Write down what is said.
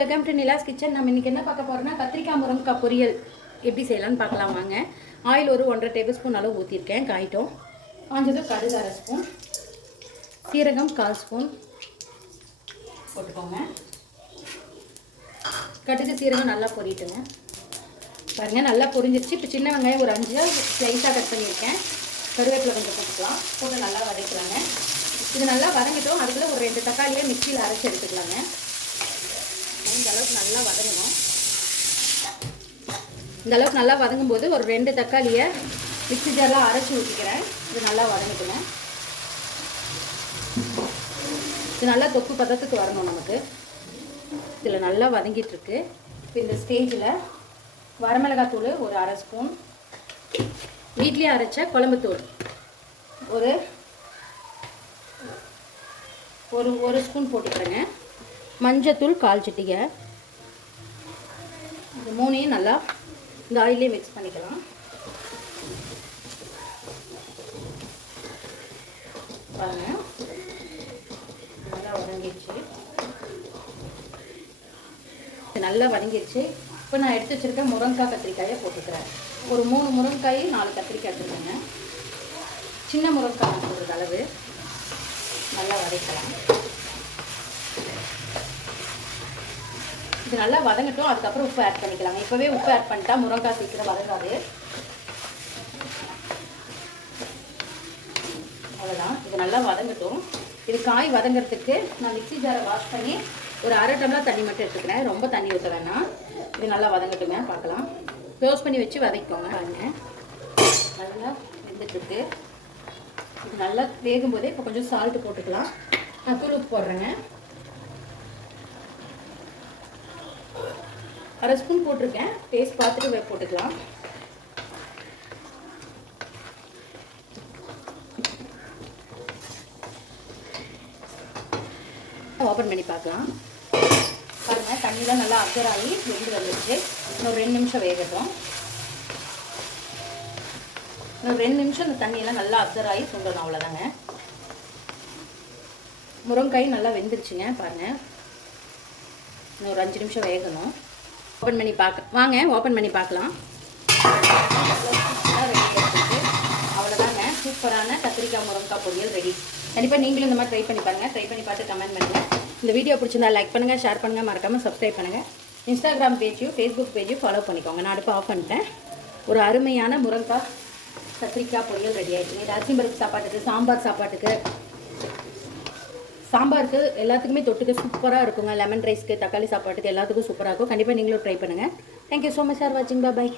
Welcome to Nila's kitchen. நம்ம இன்றைக்கி என்ன பார்க்க போகிறோம்னா கத்திரிக்காய் முருங்கைக்காய் பொரியல் எப்படி செய்யலான்னு பார்க்கலாம் வாங்க. ஆயில் ஒரு 1.5 டேபிள் ஸ்பூன் அளவு ஊற்றிருக்கேன். காயிட்டும் காஞ்சதும் கடுகு 1/2 ஸ்பூன், சீரகம் 1/4 ஸ்பூன் போட்டுக்கோங்க. கடுகு சீரகம் நல்லா பொரிட்டுங்க. பாருங்கள் நல்லா பொரிஞ்சிருச்சு. இப்போ சின்ன வெங்காயம் ஒரு 5 ஸ்லைஸாக கட் பண்ணியிருக்கேன். கருவேப்பிலை கொஞ்சம் போட்டுக்கலாம். போட்டு நல்லா வதக்கலாங்க. இது நல்லா வதங்கிட்டோம். அதுக்குள்ளே ஒரு 2 தக்காளியை மிக்சியில் அரைச்சி எடுத்துக்கலாங்க. இந்த அளவுக்கு நல்லா வதங்கணும். இந்த அளவுக்கு நல்லா வதங்கும் போது ஒரு 2 தக்காளியை மிக்ஸி ஜாரில் அரைச்சி ஊற்றிக்கிறேன். இது நல்லா வதங்கிட்டுங்க. இது நல்லா தொக்கு பதத்துக்கு வரணும் நமக்கு. இதில் நல்லா வதங்கிட்டுருக்கு. இப்போ இந்த ஸ்டேஜில் வரமிளகாத்தூள் ஒரு 1/2 ஸ்பூன், வீட்லேயே அரைச்ச குழம்புத்தூள் ஒரு ஸ்பூன் போட்டுக்கிறேங்க. மஞ்சத்தூள் 1/4 சிட்டிகை. இது 3ஐயும் நல்லா இந்த ஆயிலே மிக்ஸ் பண்ணிக்கலாம். பாருங்க நல்லா வதங்கிடுச்சு. நல்லா வதங்கிடுச்சு. இப்போ நான் எடுத்து வச்சுருக்கேன் முருங்கைக்காய் கத்திரிக்காயை போட்டுக்கிறேன். ஒரு 3 முருங்கைக்காய் 4 கத்திரிக்காய் எடுத்துருக்கேங்க. சின்ன முருங்கைக்காய் போடுறது அளவு. நல்லா வதக்கலாம். இது நல்லா வதங்கட்டும். அதுக்கப்புறம் உப்பு ஆட் பண்ணிக்கலாங்க. இப்போவே உப்பு ஆட் பண்ணிட்டா முருங்கைக்காய் சீக்கிரம் வதங்காது. அவ்வளோதான். இது நல்லா வதங்கட்டும். இது காய் வதங்கிறதுக்கு நான் மிக்ஸி ஜாரை வாஷ் பண்ணி ஒரு 1/2 டம்ளர் தண்ணி மட்டும் எடுத்துக்கிறேன். ரொம்ப தண்ணி ஊற்ற வேணாம். இது நல்லா வதங்கட்டுங்க. பார்க்கலாம். க்ளோஸ் பண்ணி வச்சு வதக்கிக்கோங்க. பாருங்க நல்லா வெந்துட்டுருக்கு. இது நல்லா வேகும்போதே இப்போ கொஞ்சம் சால்ட்டு போட்டுக்கலாம். நான் தூள் உப்பு போடுறேங்க. 1/2 ஸ்பூன் போட்டிருக்கேன். டேஸ்ட் பார்த்துட்டு போட்டுக்கலாம். ஓப்பன் பண்ணி பார்க்கலாம். பாருங்கள் தண்ணியெலாம் நல்லா அப்சர்வ் ஆகி வெந்து வந்துடுச்சு. இன்னும் 2 நிமிஷம் வேகட்டும். இன்னும் 2 நிமிஷம் இந்த தண்ணியெல்லாம் நல்லா அப்சர்வ் ஆகி சுண்டணும். அவ்வளோதாங்க. முருங்கைக்காய் நல்லா வெந்துருச்சுங்க. பாருங்கள் இன்னும் ஒரு 5 நிமிஷம் வேகணும். ஓப்பன் பண்ணி வாங்க ஓப்பன் பண்ணி பார்க்கலாம். அவ்வளோதாங்க. சூப்பரான கத்திரிக்காய் முருங்கைக்காய் பொரியல் ரெடி. கண்டிப்பாக நீங்களும் இந்த மாதிரி ட்ரை பண்ணி பாருங்கள். ட்ரை பண்ணி பார்த்து கமெண்ட் பண்ணுங்கள். இந்த வீடியோ பிடிச்சிருந்தா லைக் பண்ணுங்கள், ஷேர் பண்ணுங்கள், மறக்காமல் சப்ஸ்கிரைப் பண்ணுங்கள். இன்ஸ்டாகிராம் பேஜையும் ஃபேஸ்புக் பேஜையும் ஃபாலோ பண்ணிக்கோங்க. நான் அடுப்பு ஆஃப் பண்ணிட்டேன். ஒரு அருமையான முருங்கைக்காய் கத்திரிக்காய் பொரியல் ரெடி ஆகிடுச்சுங்க. இது அரிசி பருப்பு சாப்பாட்டுக்கு, சாம்பார் சாப்பாட்டுக்கு, சாம்பாருக்கு எல்லாத்துக்குமே தொட்டுக்கு சூப்பராக இருக்குங்க. லெமன் ரைஸ்க்கு, தக்காளி சாப்பாட்டுக்கு எல்லாத்துக்கும் சூப்பராக இருக்கும். கண்டிப்பாக நீங்களும் ட்ரை பண்ணுங்கள். தேங்க்யூ ஸோ மச் ஃபார் வாட்சிங். பாய்.